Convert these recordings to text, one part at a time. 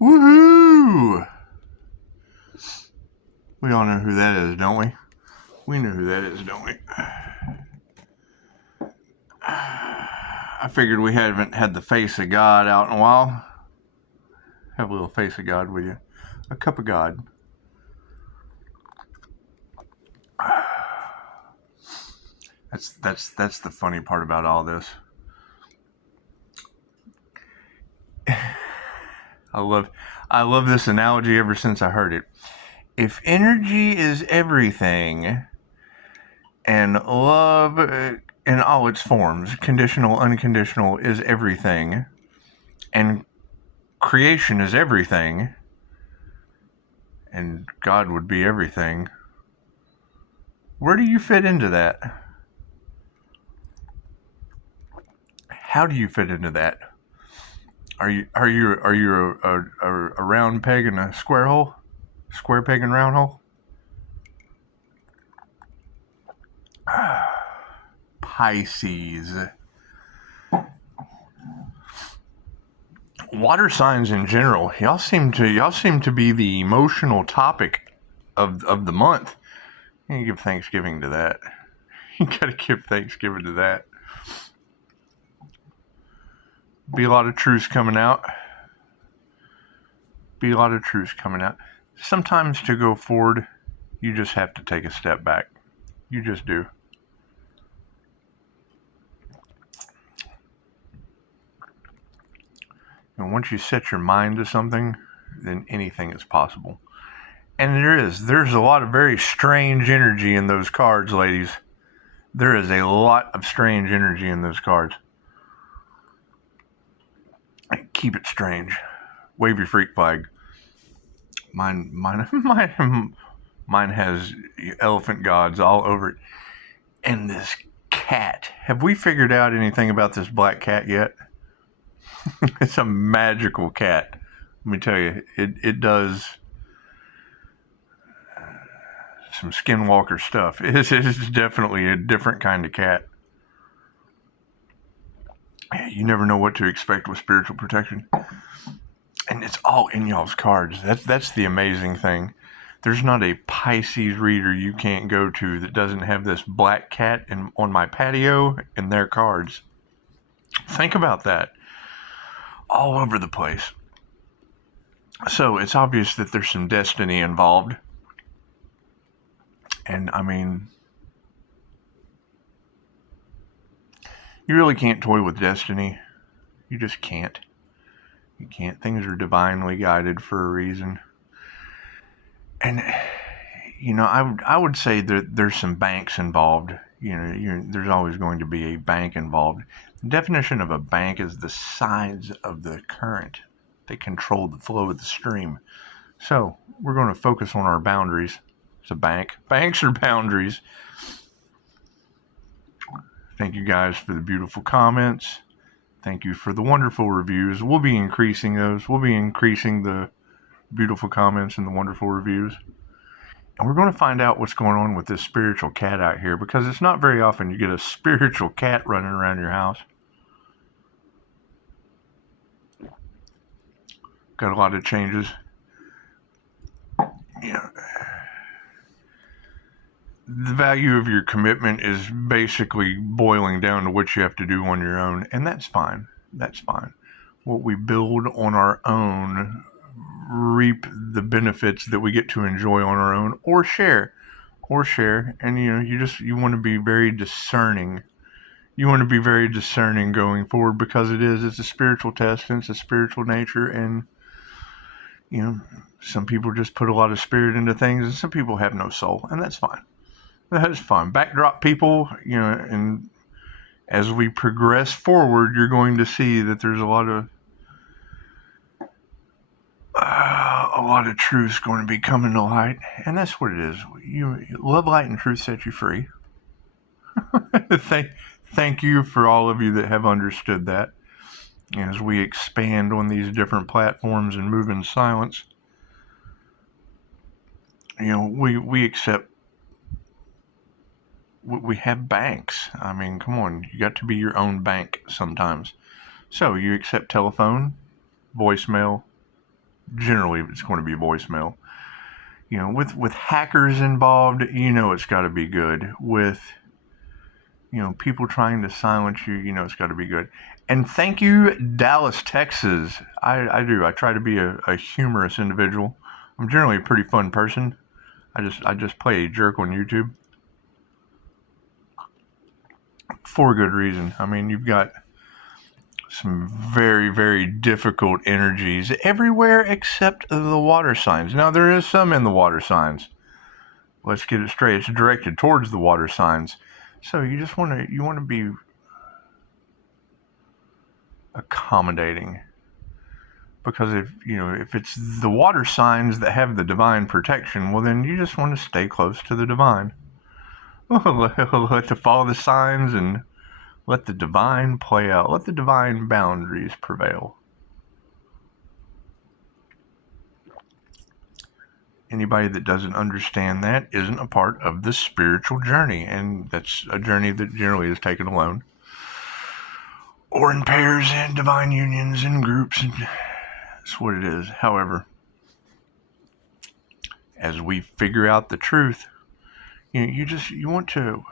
Woohoo! We all know who that is, don't we? We know who that is, don't we? I figured we haven't had the face of God out in a while. Have a little face of God with you. A cup of God. That's the funny part about all this. I love this analogy ever since I heard it. If energy is everything, and love in all its forms, conditional, unconditional, is everything, and creation is everything, and God would be everything, where do you fit into that? How do you fit into that? Are you a round peg in a square hole? Square peg and round hole? Pisces. Water signs in general, y'all seem to be the emotional topic of the month. You give Thanksgiving to that. You gotta give Thanksgiving to that. Be a lot of truths coming out. Sometimes to go forward, you just have to take a step back. You just do. And once you set your mind to something, then anything is possible. And there's a lot of very strange energy in those cards, ladies. There is a lot of strange energy in those cards. Keep it strange. Wave your freak flag. Mine has elephant gods all over it. And this cat. Have we figured out anything about this black cat yet? It's a magical cat. Let me tell you, it does some skinwalker stuff. It's definitely a different kind of cat. You never know what to expect with spiritual protection. And it's all in y'all's cards. That's the amazing thing. There's not a Pisces reader you can't go to that doesn't have this black cat on my patio in their cards. Think about that. All over the place. So it's obvious that there's some destiny involved. And I mean, you really can't toy with destiny. You just can't. You can't. Things are divinely guided for a reason. And, you know, I would say that there's some banks involved. There's always going to be a bank involved. The definition of a bank is the sides of the current. They control the flow of the stream. So we're going to focus on our boundaries. It's a bank. Banks are boundaries. Thank you guys for the beautiful comments. Thank you for the wonderful reviews. We'll be increasing those. We'll be increasing the beautiful comments and the wonderful reviews. And we're going to find out what's going on with this spiritual cat out here, because it's not very often you get a spiritual cat running around your house. Got a lot of changes. The value of your commitment is basically boiling down to what you have to do on your own, and that's fine. That's fine. What we build on our own, reap the benefits that we get to enjoy on our own, or share. And you want to be very discerning. You want to be very discerning going forward, because it's a spiritual test, and it's a spiritual nature, and some people just put a lot of spirit into things, and some people have no soul, and that's fine. That is fine. Backdrop people, and as we progress forward, you're going to see that there's a lot of truths going to be coming to light, and that's what it is. Love, light, and truth set you free. Thank you for all of you that have understood that. As we expand on these different platforms and move in silence, we accept. We have banks. I mean, come on. You got to be your own bank sometimes. So you accept telephone, voicemail, generally it's going to be voicemail. You know, with hackers involved, you know it's got to be good. With, you know, people trying to silence you, you know it's got to be good. And thank you, Dallas, Texas. I do. I try to be a humorous individual. I'm generally a pretty fun person. I just play a jerk on YouTube for good reason. I mean, you've got some very, very difficult energies everywhere except the water signs. Now, there is some in the water signs. Let's get it straight. It's directed towards the water signs. So you just want to be accommodating. Because if it's the water signs that have the divine protection, well, then you just want to stay close to the divine. Let to follow the signs and let the divine play out. Let the divine boundaries prevail. Anybody that doesn't understand that isn't a part of the spiritual journey, and that's a journey that generally is taken alone or in pairs and divine unions and groups, and that's what it is. However, as we figure out the truth, you want to.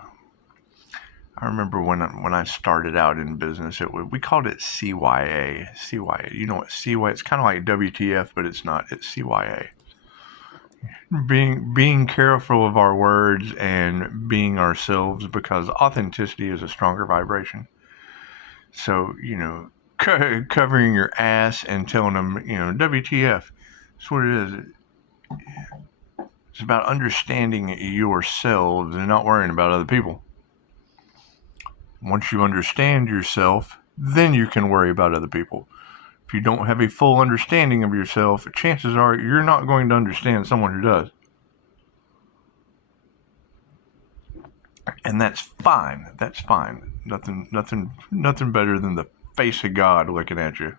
I remember when I started out in business, we called it CYA. CYA. You know what CYA? It's kind of like WTF, but it's not. It's CYA. Being careful of our words and being ourselves, because authenticity is a stronger vibration. So, covering your ass and telling them, WTF. That's what it is. It's about understanding yourselves and not worrying about other people. Once you understand yourself, then you can worry about other people. If you don't have a full understanding of yourself, chances are you're not going to understand someone who does. And that's fine. That's fine. Nothing better than the face of God looking at you.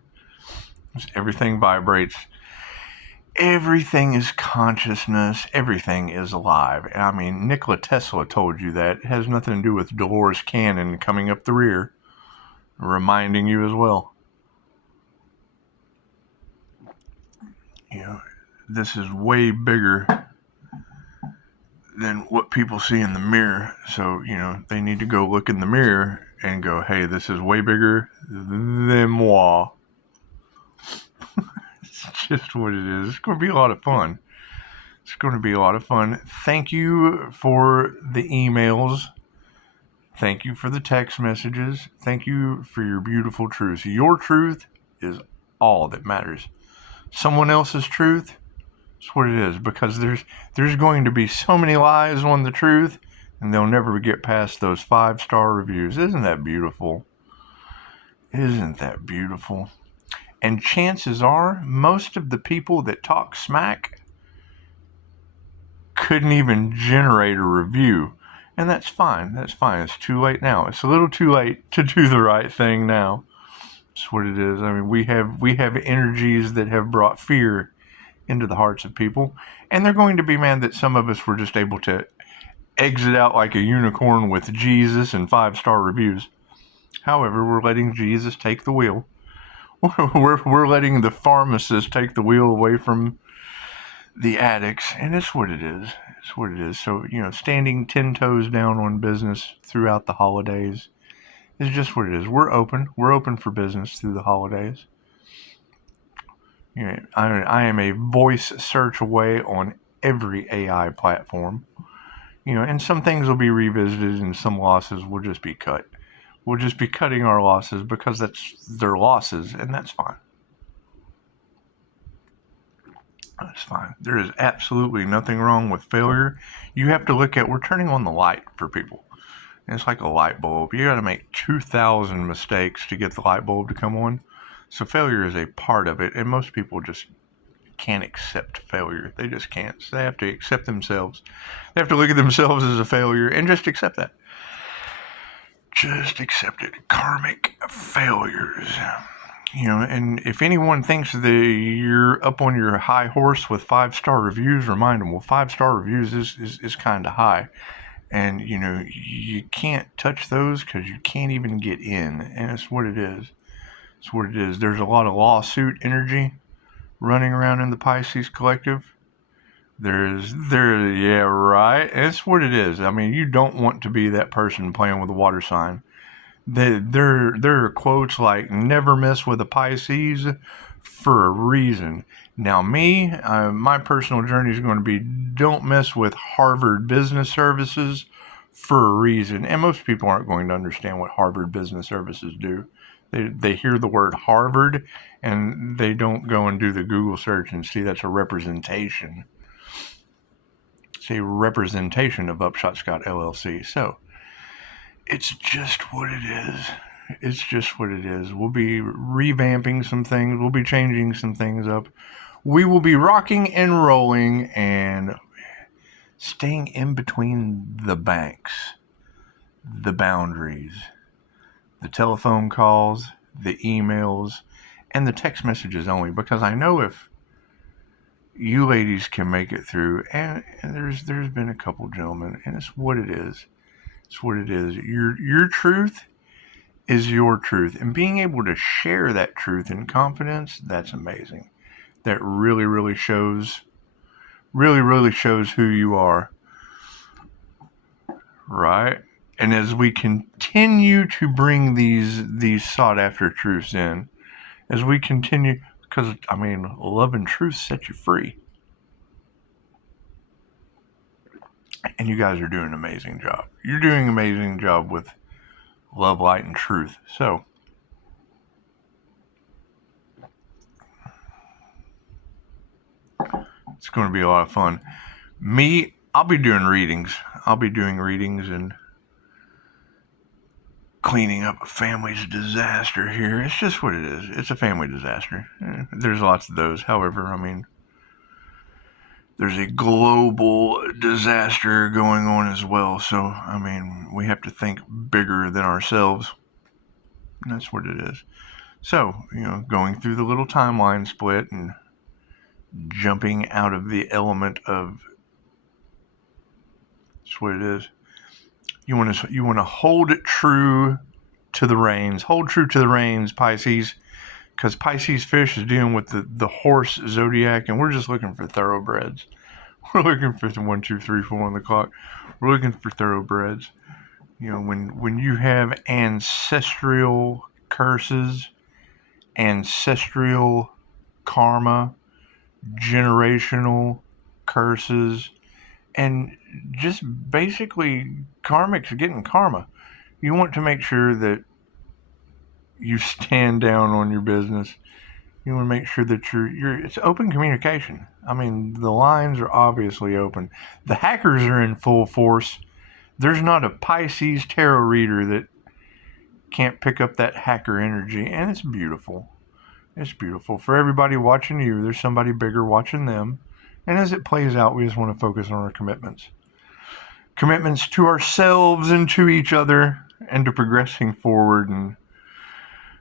Everything vibrates. Everything is consciousness. Everything is alive. I mean, Nikola Tesla told you that. It has nothing to do with Dolores Cannon coming up the rear, reminding you as well. This is way bigger than what people see in the mirror. So, they need to go look in the mirror and go, hey, this is way bigger than moi. It's just what it is. It's going to be a lot of fun. It's going to be a lot of fun. Thank you for the emails. Thank you for the text messages. Thank you for your beautiful truths. Your truth is all that matters. Someone else's truth, that's what it is, because there's going to be so many lies on the truth, and they'll never get past those 5-star reviews. Isn't that beautiful? Isn't that beautiful? And chances are, most of the people that talk smack couldn't even generate a review. And that's fine. That's fine. It's too late now. It's a little too late to do the right thing now. That's what it is. I mean, we have energies that have brought fear into the hearts of people, and they're going to be mad that some of us were just able to exit out like a unicorn with Jesus and 5-star reviews. However, we're letting Jesus take the wheel. We're letting the pharmacist take the wheel away from the addicts, and it's what it is. It's what it is. So, standing 10 toes down on business throughout the holidays is just what it is. We're open. We're open for business through the holidays. I am a voice search away on every AI platform. And some things will be revisited and some losses will just be cut. We'll just be cutting our losses because that's their losses, and that's fine. That's fine. There is absolutely nothing wrong with failure. You have to look at, we're turning on the light for people. And it's like a light bulb. You got to make 2,000 mistakes to get the light bulb to come on. So failure is a part of it, and most people just can't accept failure. They just can't. So they have to accept themselves. They have to look at themselves as a failure and just accept that. Just accept it. Karmic failures. And if anyone thinks that you're up on your high horse with 5-star reviews, remind them, well, 5-star reviews is kind of high. And, you can't touch those because you can't even get in. And it's what it is. It's what it is. There's a lot of lawsuit energy running around in the Pisces collective. Yeah, right. It's what it is. I mean, you don't want to be that person playing with a water sign. There are quotes like "never mess with a Pisces" for a reason. Now, my personal journey is going to be don't mess with Harvard Business Services for a reason. And most people aren't going to understand what Harvard Business Services do. They hear the word Harvard and they don't go and do the Google search and see that's a representation. It's a representation of Upshotscott LLC. So it's just what it is. It's just what it is. We'll be revamping some things. We'll be changing some things up. We will be rocking and rolling and staying in between the banks, the boundaries, the telephone calls, the emails, and the text messages only. Because I know if you ladies can make it through, and there's been a couple gentlemen, and it's what it is. It's what it is. Your truth is your truth, and being able to share that truth in confidence, that's amazing. That really shows who you are, right? And as we continue to bring these sought after truths in, as we continue, because I mean, love and truth set you free, and you guys are doing an amazing job. You're doing an amazing job with love, light, and truth. So it's going to be a lot of fun. I'll be doing readings. And cleaning up a family's disaster here. It's just what it is. It's a family disaster. There's lots of those. However, I mean, there's a global disaster going on as well. So, I mean, we have to think bigger than ourselves. And that's what it is. So, going through the little timeline split and jumping out of the element of, that's what it is. You want to hold true to the reins. Hold true to the reins, Pisces, because Pisces fish is dealing with the horse zodiac, and we're just looking for thoroughbreds. We're looking for the 1, 2, 3, 4 on the clock. We're looking for thoroughbreds. When you have ancestral curses, ancestral karma, generational curses, and just basically karmics getting karma. You want to make sure that you stand down on your business. You want to make sure that it's open communication. I mean, the lines are obviously open. The hackers are in full force. There's not a Pisces tarot reader that can't pick up that hacker energy, and it's beautiful. It's beautiful. For everybody watching you, there's somebody bigger watching them. And as it plays out, we just want to focus on our commitments. Commitments to ourselves and to each other and to progressing forward. And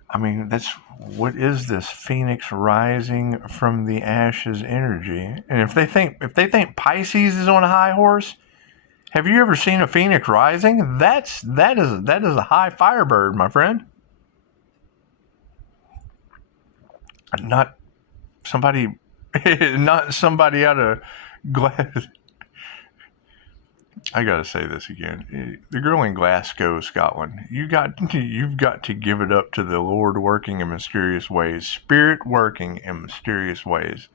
I mean, what is this phoenix rising from the ashes energy? And if they think Pisces is on a high horse, have you ever seen a phoenix rising? That is a high firebird, my friend. Not somebody out of glass. I gotta say this again. The girl in Glasgow, Scotland. You've got to give it up to the Lord working in mysterious ways, Spirit working in mysterious ways.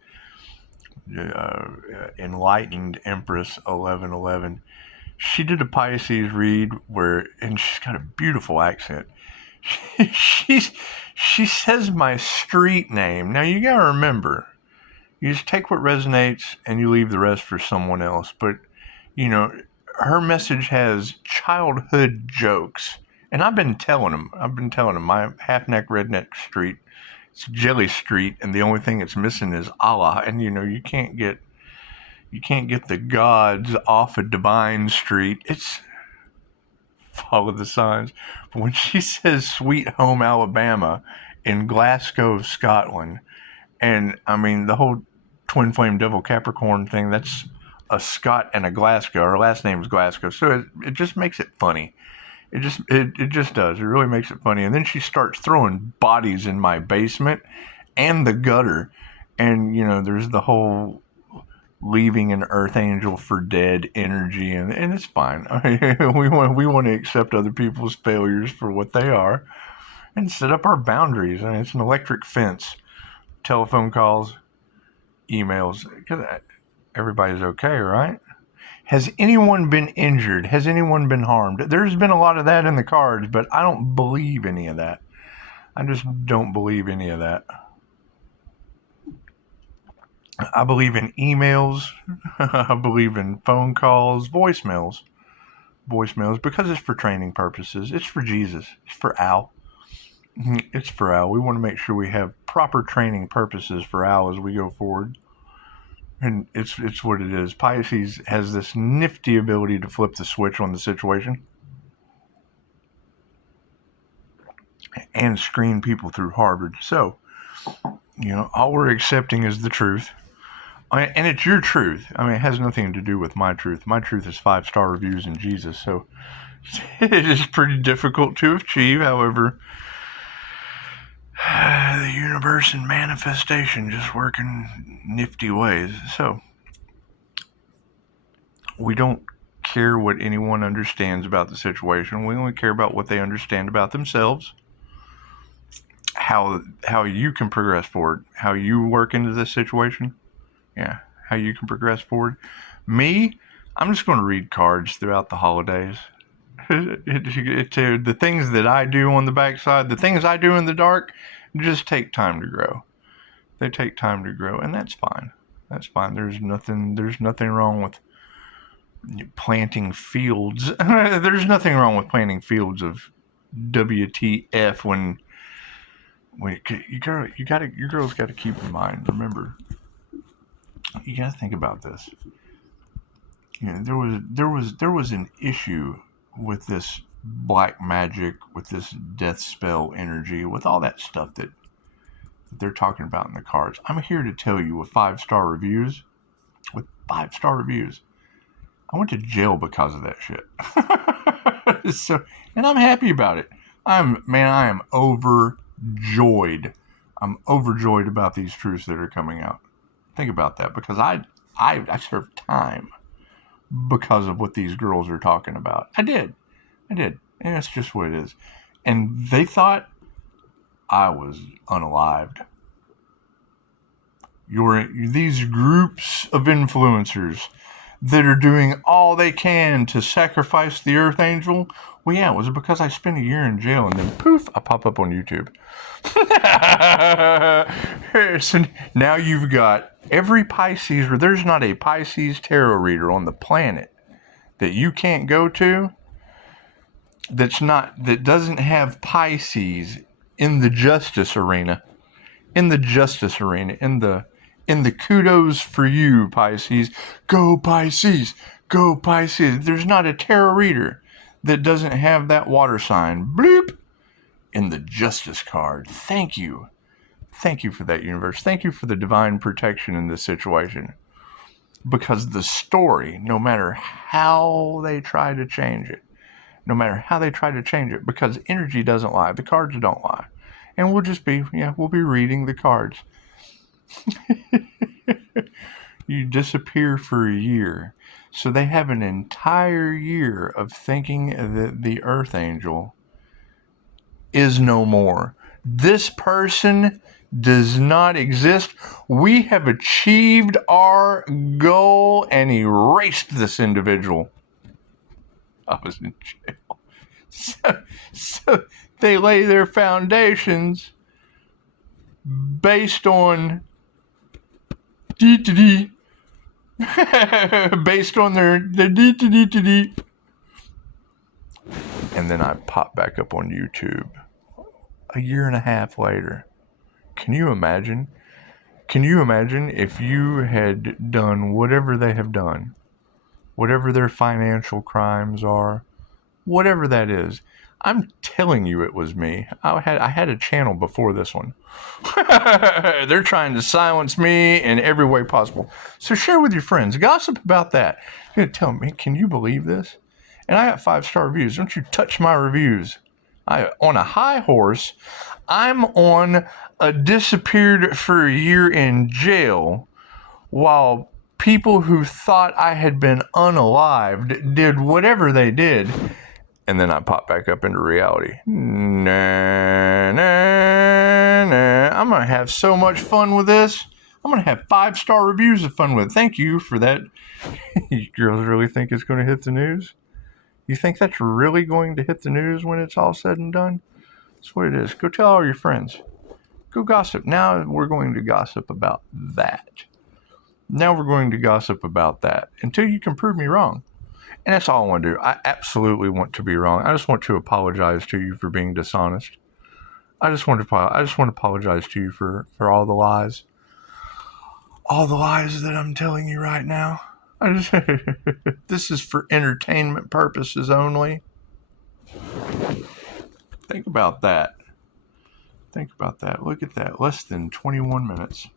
Enlightened Empress 1111. She did a Pisces read and she's got a beautiful accent. She says my street name. Now you gotta remember, you just take what resonates and you leave the rest for someone else. But her message has childhood jokes, and I've been telling them. My half-neck redneck street, it's Jelly Street, and the only thing it's missing is Allah. And you can't get the gods off of Divine Street. It's follow the signs. But when she says "Sweet Home Alabama" in Glasgow, Scotland, and I mean the whole twin flame devil Capricorn thing, that's a Scot and a Glasgow. Her last name is Glasgow, so it just makes it funny. It just does. It really makes it funny. And then she starts throwing bodies in my basement and the gutter. And, there's the whole leaving an earth angel for dead energy, and it's fine. We want to accept other people's failures for what they are and set up our boundaries. I mean, it's an electric fence. Telephone calls, emails. Everybody's okay, right? Has anyone been injured? Has anyone been harmed? There's been a lot of that in the cards, but I don't believe any of that. I just don't believe any of that. I believe in emails. I believe in phone calls, voicemails, because it's for training purposes. It's for Jesus. It's for Al. It's for Al. We want to make sure we have proper training purposes for Al as we go forward. And it's what it is. Pisces has this nifty ability to flip the switch on the situation and screen people through Harvard. So, all we're accepting is the truth. And it's your truth. I mean, it has nothing to do with my truth. My truth is 5-star reviews in Jesus. So it is pretty difficult to achieve. However, the universe and manifestation just work in nifty ways. So we don't care what anyone understands about the situation. We only care about what they understand about themselves. How you can progress forward. How you work into this situation. Yeah, how you can progress forward. Me, I'm just going to read cards throughout the holidays. The things that I do on the backside, the things I do in the dark, just take time to grow. They take time to grow, and that's fine. That's fine. There's nothing wrong with planting fields. There's nothing wrong with planting fields of WTF when your girl's got to keep in mind. Remember, you got to think about this. There was an issue with this black magic, with this death spell energy, with all that stuff that they're talking about in the cards. I'm here to tell you with 5-star reviews, I went to jail because of that shit. So, and I'm happy about it. I am overjoyed. I'm overjoyed about these truths that are coming out. Think about that, because I served time because of what these girls are talking about. I did. And that's just what it is. And they thought I was unalived. These groups of influencers that are doing all they can to sacrifice the Earth Angel. Well, yeah, it was because I spent a year in jail and then poof, I pop up on YouTube. So now you've got every Pisces, or there's not a Pisces tarot reader on the planet that you can't go to that doesn't have Pisces in the justice arena. In the kudos for you, Pisces. Go Pisces. Go Pisces. There's not a tarot reader that doesn't have that water sign. Bloop. In the justice card. Thank you. Thank you for that, universe. Thank you for the divine protection in this situation. Because the story, no matter how they try to change it, because energy doesn't lie, the cards don't lie. And we'll be reading the cards. You disappear for a year. So they have an entire year of thinking that the Earth Angel is no more. This person does not exist. We have achieved our goal and erased this individual. I was in jail. So they lay their foundations based on based on their and then I pop back up on YouTube a year and a half later. Can you imagine if you had done whatever they have done, whatever their financial crimes are, whatever that is? I'm telling you, it was me. I had a channel before this one. They're trying to silence me in every way possible. So share with your friends. Gossip about that. You're going to tell me, can you believe this? And I got 5-star reviews. Don't you touch my reviews. On a high horse. I'm on a disappeared for a year in jail, while people who thought I had been unalived did whatever they did, and then I pop back up into reality. Nah, nah, nah. I'm going to have so much fun with this. I'm going to have 5-star reviews of fun with it. Thank you for that. You girls really think it's going to hit the news? You think that's really going to hit the news when it's all said and done? That's what it is. Go tell all your friends. Go gossip. Now we're going to gossip about that. Now we're going to gossip about that until you can prove me wrong. And that's all I want to do. I absolutely want to be wrong. I just want to apologize to you for being dishonest. I just want to apologize to you for all the lies. All the lies that I'm telling you right now. This is for entertainment purposes only. Think about that. Think about that. Look at that. Less than 21 minutes.